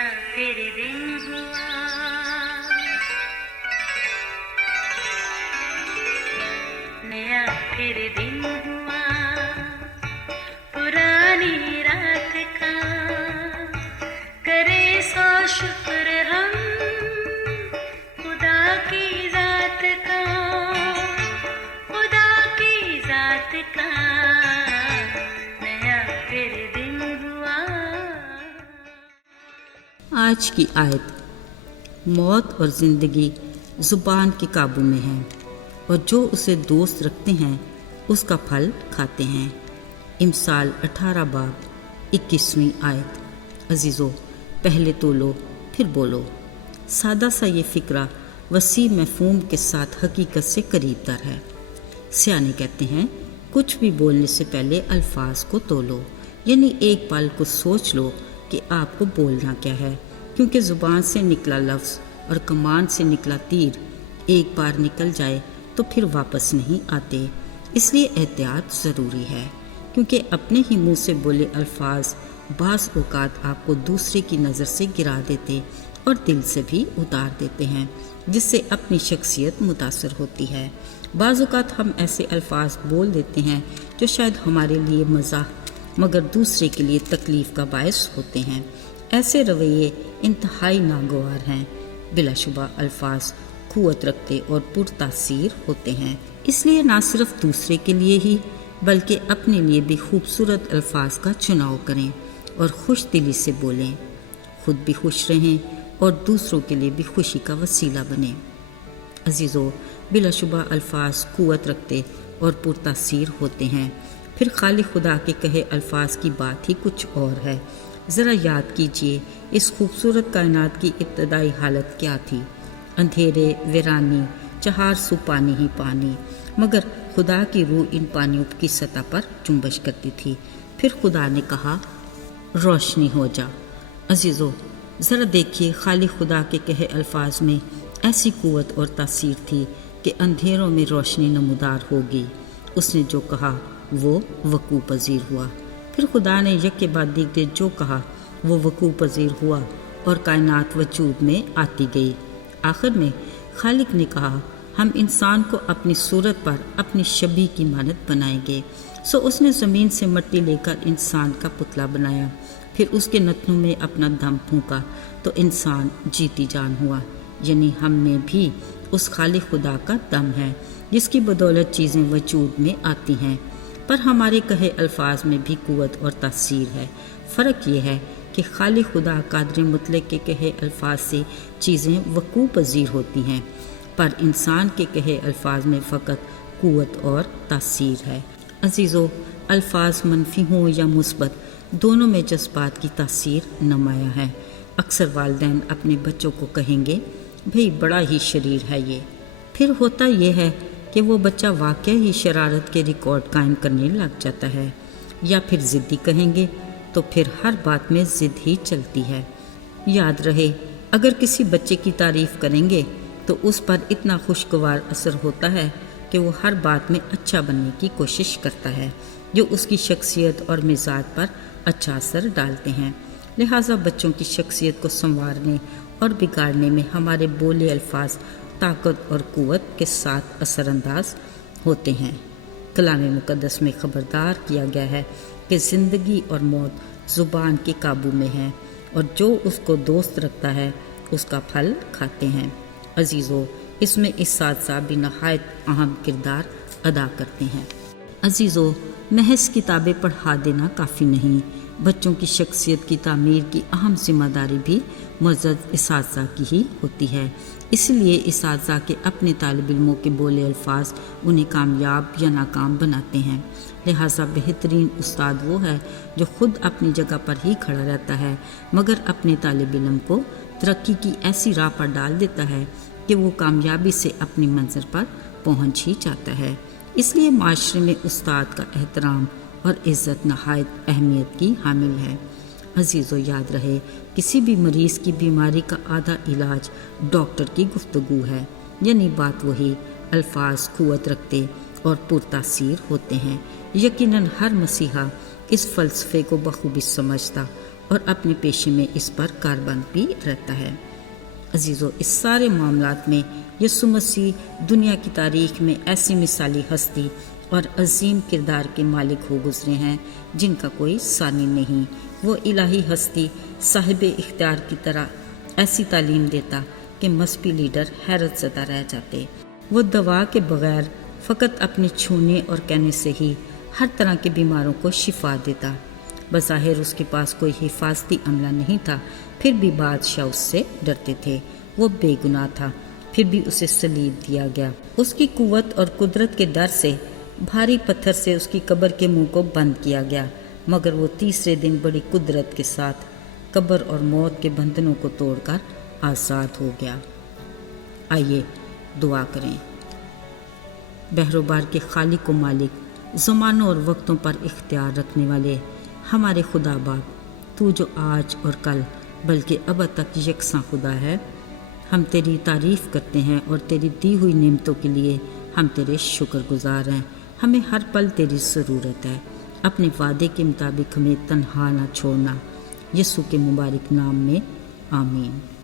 नया फिर दिन हुआ, नया फिर दिन हुआ, पुरानी रात का करे सो शुक्र हम खुदा की जात का, खुदा की जात का नया फिर दिन हुआ। आज की आयत, मौत और ज़िंदगी ज़ुबान के काबू में है और जो उसे दोस्त रखते हैं उसका फल खाते हैं। इमसाल 18 बाब 21वीं आयत। अजीज़ो, पहले तोलो फिर बोलो। सादा सा ये फ़िक्रा वसी मफ़हूम के साथ हकीकत से करीब तर है। सियाने कहते हैं, कुछ भी बोलने से पहले अल्फाज को तोलो, यानी एक पल को सोच लो कि आपको बोलना क्या है, क्योंकि ज़ुबान से निकला लफ्ज़ और कमान से निकला तीर एक बार निकल जाए तो फिर वापस नहीं आते। इसलिए एहतियात ज़रूरी है, क्योंकि अपने ही मुंह से बोले अल्फाज बाज़ औक़ात आपको दूसरे की नज़र से गिरा देते और दिल से भी उतार देते हैं, जिससे अपनी शख्सियत मुतासर होती है। बाज़ औक़ात हम ऐसे अल्फाज बोल देते हैं जो शायद हमारे लिए मज़ाक मगर दूसरे के लिए तकलीफ़ का बायस होते हैं। ऐसे रवैये इंतहाई नागवार हैं। बिलाशुबा अल्फाज क़ुव्वत रखते और पुरतासीर होते हैं। इसलिए ना सिर्फ दूसरे के लिए ही बल्कि अपने लिए भी खूबसूरत अल्फाज का चुनाव करें और खुश दिली से बोलें। खुद भी खुश रहें और दूसरों के लिए भी खुशी का वसीला बने। अजीज़ों, बिलाशुबा अल्फाज क़ुव्वत रखते और पुरतासीर होते हैं। फिर खाली खुदा के कहे अल्फाज की बात ही कुछ और है। ज़रा याद कीजिए, इस खूबसूरत कायनात की इब्तदाई हालत क्या थी? अंधेरे, वीरानी, चार सू पानी ही पानी, मगर खुदा की रूह इन पानियों की सतह पर जुम्बश करती थी। फिर खुदा ने कहा, रोशनी हो जा। अजीज़ों, ज़रा देखिए, खाली खुदा के कहे अल्फाज में ऐसी क़ुव्वत और तासीर थी कि अंधेरों में रोशनी नमूदार होगी। उसने जो कहा वो वक़ूअ पज़ीर हुआ। फिर खुदा ने यक के बाद दीगरे जो कहा वो वक़ूअ पज़ीर हुआ और कायनात वजूद में आती गई। आखिर में खालिक ने कहा, हम इंसान को अपनी सूरत पर अपनी शबीह की मानत बनाएंगे। सो उसने ज़मीन से मिट्टी लेकर इंसान का पुतला बनाया, फिर उसके नथनों में अपना दम फूंका तो इंसान जीती जान हुआ। यानी हम में भी उस खालिक खुदा का दम है जिसकी बदौलत चीज़ें वजूद में आती हैं। पर हमारे कहे अल्फाज में भी क़ुव्वत और तासीर है। फ़र्क ये है कि खालिक खुदा कादिर मुतलक के कहे अल्फाज से चीज़ें वक़ूअ पज़ीर होती हैं, पर इंसान के कहे अल्फाज में फ़कत क़ुव्वत और तासीर है। अजीज़ों, अल्फाज मनफ़ी हों या मुस्बत, दोनों में जज्बात की तासीर नुमायाँ है। अक्सर वालिदैन अपने बच्चों को कहेंगे, भाई बड़ा ही शरीर है ये। फिर होता ये है कि वो बच्चा वाकई ही शरारत के रिकॉर्ड कायम करने लग जाता है, या फिर ज़िद्दी कहेंगे तो फिर हर बात में ज़िद ही चलती है। याद रहे, अगर किसी बच्चे की तारीफ़ करेंगे तो उस पर इतना खुशगवार असर होता है कि वो हर बात में अच्छा बनने की कोशिश करता है, जो उसकी शख्सियत और मिजाज पर अच्छा असर डालते हैं। लिहाजा बच्चों की शख्सियत को संवारने और बिगाड़ने में हमारे बोले अल्फाज ताकत और क़ुव्वत के साथ असरअंदाज होते हैं। कलाम मुक़द्दस में ख़बरदार किया गया है कि ज़िंदगी और मौत ज़ुबान के काबू में है और जो उसको दोस्त रखता है उसका फल खाते हैं। अजीज़ों, इसमें इस साथ भी नहायत अहम किरदार अदा करते हैं। अजीज़ों, महज किताबें पढ़ा देना काफ़ी नहीं, बच्चों की शख्सियत की तामीर की अहम ज़िम्मेदारी भी मुअज़्ज़ज़ इसातिज़ा की ही होती है। इसलिए इसातिज़ा के अपने तालिब इल्मों के बोले अल्फाज उन्हें कामयाब या नाकाम बनाते हैं। लिहाजा बेहतरीन उस्ताद वो है जो ख़ुद अपनी जगह पर ही खड़ा रहता है, मगर अपने तालिब इल्म को तरक्की की ऐसी राह पर डाल देता है कि वो कामयाबी से अपनी मंज़िल पर पहुँच ही जाता है। इसलिए माशरे में उस्ताद का एहतराम और इज़्ज़त नहायत अहमियत की हामिल है। अजीज़ों, याद रहे, किसी भी मरीज़ की बीमारी का आधा इलाज डॉक्टर की गुफ्तगू है, यानी बात वही, अल्फाज क़ुव्वत रखते और पुरतासीर होते हैं। यकीनन हर मसीहा इस फ़लसफ़े को बखूबी समझता اور اپنے پیشے میں اس پر کاربند بھی رہتا ہے۔ عزیزو، اس سارے معاملات میں یسوع مسیح دنیا کی تاریخ میں ایسی مثالی ہستی اور عظیم کردار کے مالک ہو گزرے ہیں جن کا کوئی ثانی نہیں۔ وہ الہی ہستی صاحب اختیار کی طرح ایسی تعلیم دیتا کہ مذہبی لیڈر حیرت زدہ رہ جاتے۔ وہ دوا کے بغیر فقط اپنے چھونے اور کہنے سے ہی ہر طرح کے بیماروں کو شفا دیتا۔ بظاہر اس کے پاس کوئی حفاظتی عملہ نہیں تھا، پھر بھی بادشاہ اس سے ڈرتے تھے۔ وہ بے گناہ تھا، پھر بھی اسے صلیب دیا گیا۔ اس کی قوت اور قدرت کے ڈر سے بھاری پتھر سے اس کی قبر کے منہ کو بند کیا گیا، مگر وہ تیسرے دن بڑی قدرت کے ساتھ قبر اور موت کے بندھنوں کو توڑ کر آزاد ہو گیا۔ آئیے دعا کریں۔ بحر و بحر کے خالق و مالک، زمانوں اور وقتوں پر اختیار رکھنے والے ہمارے خدا باپ، تو جو آج اور کل بلکہ ابد تک یکساں خدا ہے، ہم تیری تعریف کرتے ہیں اور تیری دی ہوئی نعمتوں کے لیے ہم تیرے شکر گزار ہیں۔ ہمیں ہر پل تیری ضرورت ہے۔ اپنے وعدے کے مطابق ہمیں تنہا نہ چھوڑنا۔ یسوع کے مبارک نام میں آمین۔